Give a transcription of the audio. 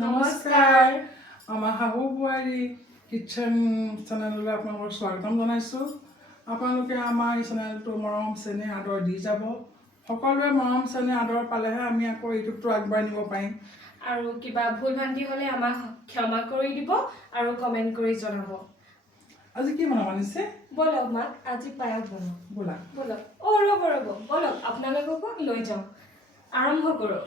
নমস্কাৰ আমাৰ শাহু বোৱাৰী কিটচেন চেনেললৈ আপোনালোকক স্বাগতম জনাইছোঁ। আপোনালোকে আমাৰ এই চেনেলটো মৰম চেনেহ আদৰ দি যাব। সকলোৱে মৰম চেনেহ আদৰ পালেহে আমি আকৌ ইউটিউবটো আগবঢ়াই নিব পাৰিম। আৰু কিবা ভুল ভ্ৰান্তি হ'লে আমাক ক্ষমা কৰি দিব আৰু কমেণ্ট কৰি জনাব। আজি কি বনাব নিছে? বলক মাক আজি পায়স বনাওঁ। ব'লা বলক ৰ'ব বলক আপোনালোককো লৈ যাওঁ। আৰম্ভ কৰোঁ।